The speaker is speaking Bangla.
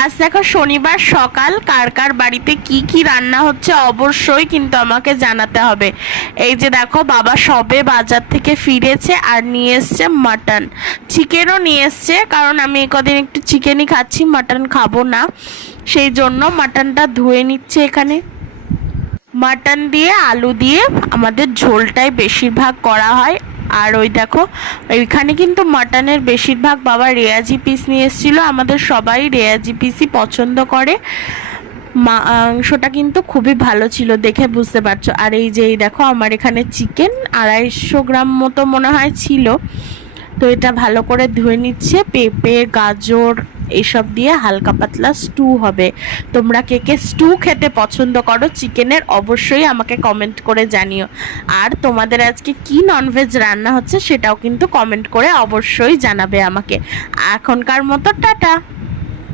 আজ দেখো শনিবার সকাল, কার কার বাড়িতে কি কি রান্না হচ্ছে অবশ্যই কিন্তু আমাকে জানাতে হবে। এই যে দেখো বাবা সবে বাজার থেকে ফিরেছে আর নিয়ে এসছে মাটন, চিকেনও নিয়ে এসছে, কারণ আমি এই কদিন একটু চিকেনই খাচ্ছি, মাটন খাবো না, সেই জন্য মাটনটা ধুয়ে নিচ্ছে এখানে। মাটন দিয়ে আলু দিয়ে আমাদের ঝোলটাই বেশিরভাগ করা হয়। আর ওই দেখো এইখানে কিন্তু মাটনের বেশিরভাগ বাবা রেয়াজি পিস নিয়ে এসেছিলো, আমাদের সবাই রেয়াজি পিসই পছন্দ করে। মাংসটা কিন্তু খুবই ভালো ছিল, দেখে বুঝতে পারছো। আর এই যে এই দেখো আমার এখানে চিকেন 250 গ্রাম মতো মনে হয় ছিল। তো এটা ভালো করে ধুয়ে নিচ্ছে, পেঁপে গাজর এইসব দিয়ে হালকা পাতলা স্টু হবে। তোমরা কে কে স্টু খেতে পছন্দ করো চিকেনের অবশ্যই আমাকে কমেন্ট করে জানিও। আর তোমাদের আজকে কি ননভেজ রান্না হচ্ছে সেটাও কিন্তু কমেন্ট করে অবশ্যই জানাবে আমাকে। এখনকার মতো টাটা।